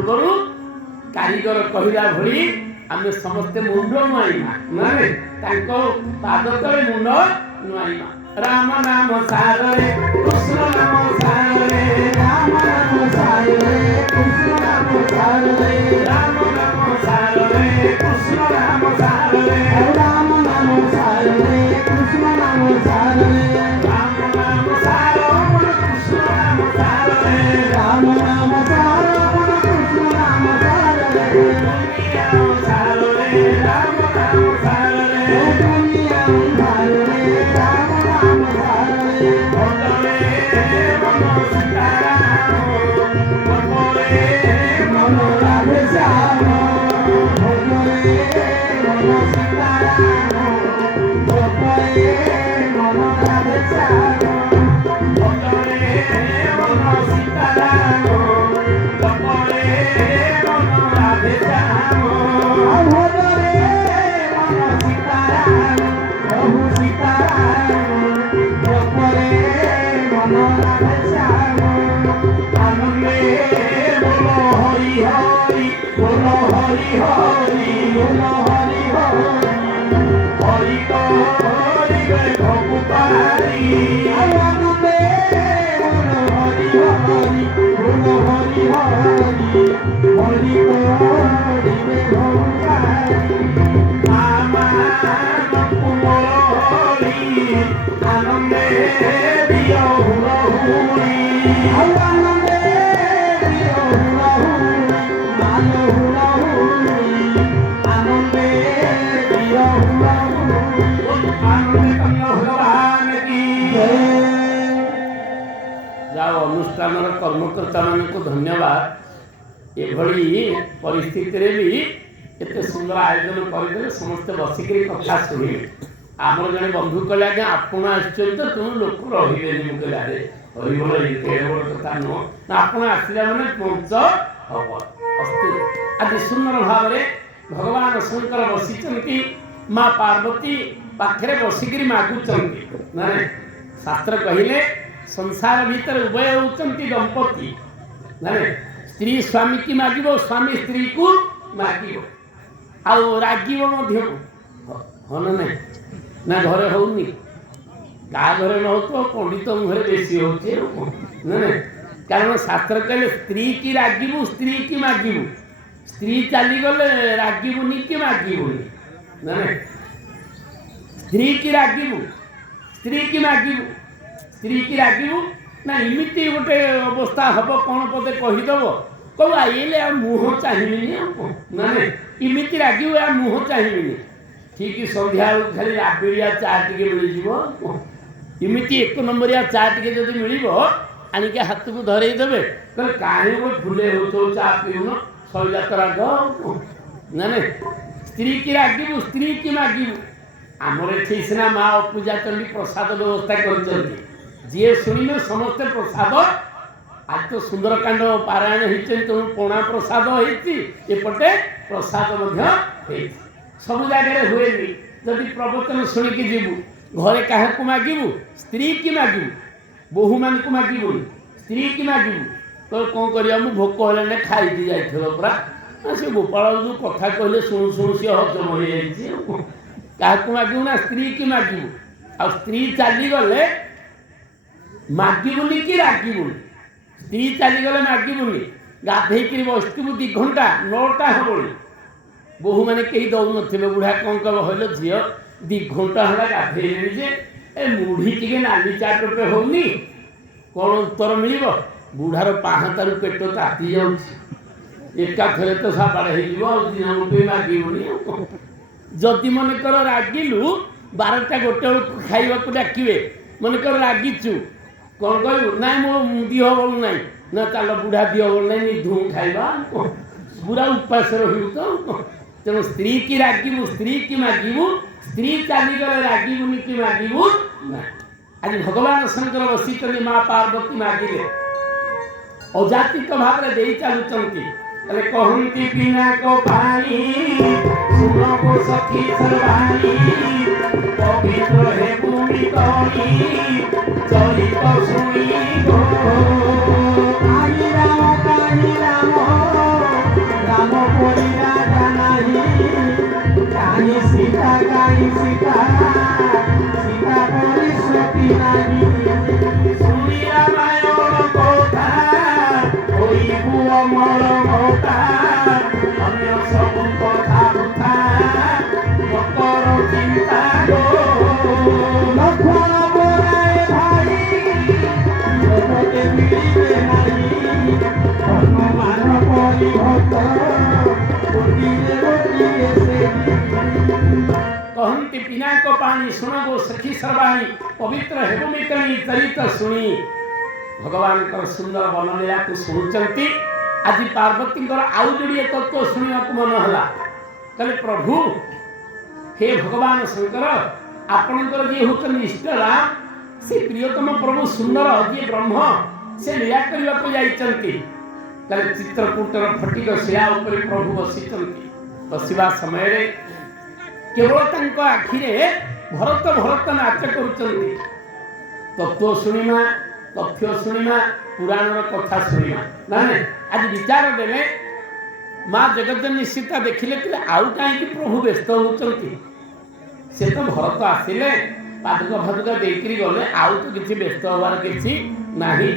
ପୂର୍ବରୁ କାରିଗର କହିଲା ଭଳି ଆମେ ସମସ୍ତେ ମୁଣ୍ଡ ନୁଆଇମା ନୁହେଁ ତାଙ୍କ ପାଦ ତଳେ ମୁଣ୍ଡ ନୁଆଇମା। ରାମ ନାମ ସାରରେ କୃଷ୍ଣ ନାମ ସାରରେ ରାମ ନାମ ସାରରେ କୃଷ୍ଣ ନାମ ସାରରେ ରାମ ନାମ ସାରରେ କୃଷ୍ଣ ନାମ ସାରରେ ରାମ ନାମ ସାରରେ କୃଷ୍ଣ ନାମ ସାରରେ ରାମ ନାମ ସାର କୃଷ୍ଣ ନାମ ସାରରେ ରାମ ନାମ ସାର କୃଷ୍ଣ ନାମ ସାରରେ ଦୁନିଆ ସାରରେ ରାମ ନାମ ସାରରେ ଦୁନିଆ ସାରରେ ରାମ ନାମ ସାରରେ ଭଜରେ ମନ ସୀତାରାମ ଭଜରେ ମନ ରାଧେ ଶ୍ୟାମ ଭଜରେ ମନ ସୀତାରାମ ଭଜରେ ମନ ରାଧେ ଶ୍ୟାମ ଭଜରେ ମନ ସୀତାରାମ ଭଜରେ ମନ ରାଧେ ଶ୍ୟାମ ଭଜରେ ମନ ସୀତାରାମ ପ୍ରଭୁ ସୀତାରାମ ଭଜରେ ମନ ରାଧେ ଶ୍ୟାମ ଆନନ୍ଦେ ବୋଲ ହରି ହରି ବୋଲ ହରି ହରି ବୋଲ ହରି ହରି হরি হরিবে ভগবানী আনন্দে বল হরি হরি বল হরি হরি হরি হরিবে ভগবানী মামা নকুমরি আনন্দে দিও হুড়ি আনন্দে দিও হুড়ি মানো হুড়ি আনন্দে দিও যাও অনুষ্ঠানର କର୍ମକର୍ତ୍ତାମାନଙ୍କୁ ଧନ୍ୟବାଦ। ଏଭଳି ପରିସ୍ଥିତିରେ ବି ଏତେ ସୁନ୍ଦର ଆୟୋଜନ କରିଦେଲେ ସମସ୍ତେ ବସିକରି କଥା ଶୁଣିବେ। ଆମର ଜଣେ ବନ୍ଧୁ କହିଲେ ଆଜ୍ଞା ଆପଣ ଆସିଛନ୍ତି ତ ତେଣୁ ଲୋକ ରହିବେନି। ମୁଁ କହିଲି ଆରେ ହରିବୋଲ ଏତେ ବଡ଼ କଥା ନୁହଁ ନା ଆପଣ ଆସିଲା ମାନେ ପଞ୍ଚ ହବ ଅସ୍ତୁ। ଆଜି ସୁନ୍ଦର ଭାବରେ ଭଗବାନ ଶଙ୍କର ବସିଛନ୍ତି ମା ପାର୍ବତୀ ପାଖରେ ବସିକରି ମାଗୁଛନ୍ତି। ନାଇଁ ଶାସ୍ତ୍ର କହିଲେ ସଂସାର ଭିତରେ ଉଭୟ ହେଉଛନ୍ତି ଦମ୍ପତି। ନାଇଁ ସ୍ତ୍ରୀ ସ୍ୱାମୀକି ମାଗିବ ସ୍ୱାମୀ ସ୍ତ୍ରୀକୁ ମାଗିବ ଆଉ ରାଗିବ ମଧ୍ୟ। ହଁ ନା ନାଇଁ ନା ଘରେ ହଉନି କାହା ଘରେ ନ ହଉଥିବ ପଣ୍ଡିତଙ୍କ ଘରେ ବେଶୀ ହଉଛି ନାଇଁ କାରଣ ଶାସ୍ତ୍ର କହିଲେ ସ୍ତ୍ରୀ କି ରାଗିବୁ ସ୍ତ୍ରୀ କି ମାଗିବୁ ସ୍ତ୍ରୀ ଚାଲିଗଲେ ରାଗିବୁନି କି ମାଗିବୁନି। ନାଇଁ ସ୍ତ୍ରୀ କି ରାଗିବୁ ସ୍ତ୍ରୀ କି ମାଗିବୁ ସ୍ତ୍ରୀ କି ରାଗିବୁ ନା ଏମିତି ଗୋଟେ ଅବସ୍ଥା ହବ କ'ଣ ପଦେ କହିଦେବ କହିବୁ ଆଇଲେ ଆଉ ମୁହଁ ଚାହିଁବିନି ଆଉ ନାଇଁ ଏମିତି ରାଗିବୁ ଆଉ ମୁହଁ ଚାହିଁବିନି। ଠିକ୍ ସନ୍ଧ୍ୟାବେଳକୁ ଖାଲି ରାବିଡ଼ିଆ ଚା ଟିକେ ମିଳିଯିବ। ଏମିତି ଏକ ନମ୍ବରିଆ ଚା ଟିକେ ଯଦି ମିଳିବ ଆଣିକି ହାତକୁ ଧରେଇ ଦେବେ କହିଲେ କାହିଁ ଗୋଟେ ଫୁଲେ ହେଉଥିବ ଚା ପିଉନ ଶଇଲା ତ ରାଗ। ନାଇଁ ସ୍ତ୍ରୀ କି ରାଗିବୁ ସ୍ତ୍ରୀ କି ମାଗିବୁ। ଆମର ଏଠି ସିନା ମା ଅପୂଜା ଚଣ୍ଡୀ ପ୍ରସାଦ ବ୍ୟବସ୍ଥା କରିଛନ୍ତି ଯିଏ ଶୁଣିବେ ସମସ୍ତେ ପ୍ରସାଦ। ଆଜି ତ ସୁନ୍ଦରକାଣ୍ଡ ପାରାୟଣ ହେଇଛନ୍ତି ତେଣୁ ପଣା ପ୍ରସାଦ ହେଇଛି ଏପଟେ ପ୍ରସାଦ ମଧ୍ୟ ହେଇଛି। ସବୁ ଜାଗାରେ ହୁଏନି। ଯଦି ପ୍ରବଚନ ଶୁଣିକି ଯିବୁ ଘରେ କାହାକୁ ମାଗିବୁ ସ୍ତ୍ରୀ କି ମାଗିବୁ ବୋହୂମାନଙ୍କୁ ମାଗିବୁନି ସ୍ତ୍ରୀ କି ମାଗିବୁ ତ କ'ଣ କରିବା ମୁଁ ଭୋକ ହେଲାଣି ଖାଇକି ଯାଇଥିବ ପୁରା ସେ ଗୋପାଳ ଯେଉଁ କଥା କହିଲେ ଶୁଣୁ ଶୁଣୁ ସିଏ ହଜମ ହେଇଯାଇଛି। କାହାକୁ ମାଗିବୁ ନା ସ୍ତ୍ରୀ କି ମାଗିବୁ ଆଉ ସ୍ତ୍ରୀ ଚାଲିଗଲେ ମାଗିବୁନି କି ରାଗିବୁନି। ସ୍ତ୍ରୀ ଚାଲିଗଲେ ମାଗିବୁନି ଗାଧେଇକିରି ବସିଥିବୁ 2 ଘଣ୍ଟା 9ଟା ହବଣି ବୋହୂମାନେ କେହି ଦେଉନଥିବେ ବୁଢ଼ା କ'ଣ କହିବ ହଇଲ ଝିଅ 2 ଘଣ୍ଟା ହେଲା ଗାଧେଇଲେଣି ଯେ ଏ ମୁଢ଼ି ଟିକେ ନାଲି ଚା ଟୋପେ ହେଉନି କ'ଣ ଉତ୍ତର ମିଳିବ? ବୁଢ଼ାର ପାହାନ୍ତାରୁ ପେଟ ତାତି ଯାଉଛି ଏକାଥରେ ତ ସାବାଡ଼ ହେଇଯିବ ଆଉ ଦିନକୁ ବି ମାଗିବୁନି। ଯଦି ମନେକର ରାଗିଲୁ 12ଟା 1 ବେଳକୁ ଖାଇବାକୁ ଡାକିବେ ମନେକର ରାଗିଛୁ କ'ଣ କହିବୁ ନାଇଁ ମୋ ଦିହ ଭଲ ନାହିଁ ନା ଚାଲ ବୁଢ଼ା ଦିହ ଭଲ ନାହିଁ ନିଧୁଁ ଖାଇବା ପୁରା ଉପାସ ରହିବୁ ତ। ତେଣୁ ସ୍ତ୍ରୀ କି ରାଗିବୁ ସ୍ତ୍ରୀ କି ମାଗିବୁ ସ୍ତ୍ରୀ ଚାଲିଗଲେ ରାଗିବୁନି କି ମାଗିବୁ ନା। ଆଜି ଭଗବାନ ଶଙ୍କର ବସିଛନ୍ତି ମା ପାର୍ବତୀ ମାଗିଲେ ଅଜାତିକ ଭାବରେ ଦେଇ ଚାଲୁଛନ୍ତି। ତାହେଲେ କହନ୍ତି ପିନାକ ପାଣି ଶୁଣ ଗୋ ସଖୀ ସର୍ବାଣୀ ପବିତ୍ର ହେ ଭୂମି ତଣି ଚରିତ ଶୁଣି ଗୋ। କାହିଁ ରାମ ମମତା ଅନ୍ୟ ସବୁ କଥା ବୃଥା ମକର ଚିନ୍ତା ଗো ଲକ୍ଷ୍ମଣ ବରାଏ ଭାଇ ଜଗତେ ମିଳିବେ ନାହିଁ ହନୁମାନ ପରି ଭକ୍ତ ଗୋଟିଏ ଗୋଟିଏ ସେଇ कहती पिनाक पानी शुण गो सखी सर्वाणी पवित्र हेबुमिकणी चरित शुणी भगवान सुंदर वर्णलीला को शुणुचंती आज पार्वती आउ जोड़े तत्व शुणा मन है कहले प्रभु हे भगवान शंकर आपणकर जी हूँ इष्ट राम से प्रियतम प्रभु सुंदर जी ब्रह्म से लीला करने कहले चित्रकूटर फटिक शिला उपर प्रभु बसिचंती बसवा समय केवल आखिरे भरत भरत नाच करुचंती तत्व शुणिमा तथ्य शुणिमा पुराण कथा शुणिमा ना आज विचार देले माँ जगज्जननी सीता देखिले कि आउ कहीं प्रभु व्यस्त होचंती से तो भरत आसिले पादुका फादुका देकरी गले आउ तो किसी व्यस्त होवार किसी नाही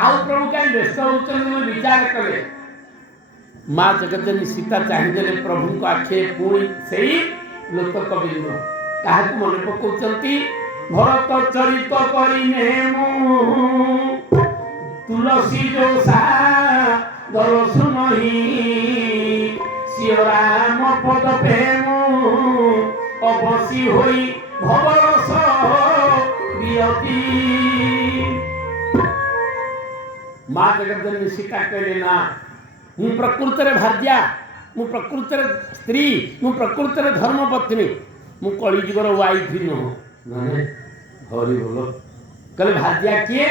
आउ प्रभु कहीं व्यस्त होचंती विचार कले माँ जगज्जननी सीता चाहिए प्रभु को आखे पुणी सही लोक कवि क्या मन पकाउचंती भरत चरित करिने तुलसी जोसा दर्शन सिय राम पद प्रेम अवशी होई भवरस प्रियती माँ जगज्जननी सीता कहले ना हूँ प्रकृत भार्या मु प्रकृत स्त्री मु प्रकृत धर्मपत्नी मु कलिजुगर वाइफ नुह हरि बोल कहले भार्या किए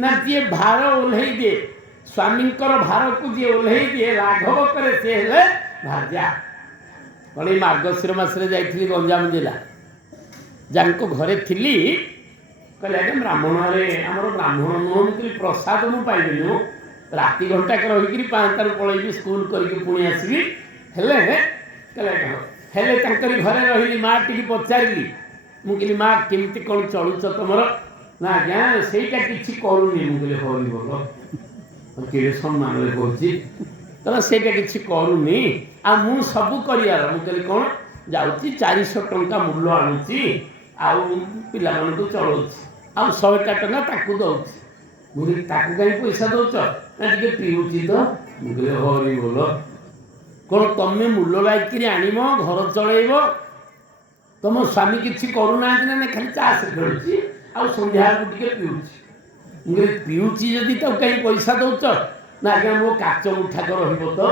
ना जी भार ओल्है दिए स्वामी भार को जी ओल्है दिए राघव करे से हेले भार्या कल मार्गशीर मासरे जाइली गंजाम जिला जानको घरे थिली कहले आगे ब्राह्मण आमर ब्राह्मण नुह मुझे प्रसाद मु पाइबेनि राति घंटा के रही 5 पलैबी स्कूल करके पुणी आसबि हेले हेले घरे रही माँ टी पचारि मुझे माँ केमती कौन चलुच तुम ना आज्ञा सहीटा कि करूनी मुझे हरि बोल कि सम्मान कहूँ सहीटा कि करूनी आ मु सब कर मुझे कौन जाऊँगी 400 टंका मूल्य आणुची आउ पिला को चलाऊँ आ 100टा टंका ताकू दौची मुझे ताकू कहीं पैसा दौच ना टे पीऊँगी तो मुझे हरि बोल कौन तुम मूल्य लाइक आनम घर चल तुम स्वामी किसी करूना ना खाली चाष खेलुची आ सन्ध्या टे पीऊँगी मुझे पीऊँगी जदि तो कहीं पैसा दौच ना आज्ञा मो काच मुठाक रही तो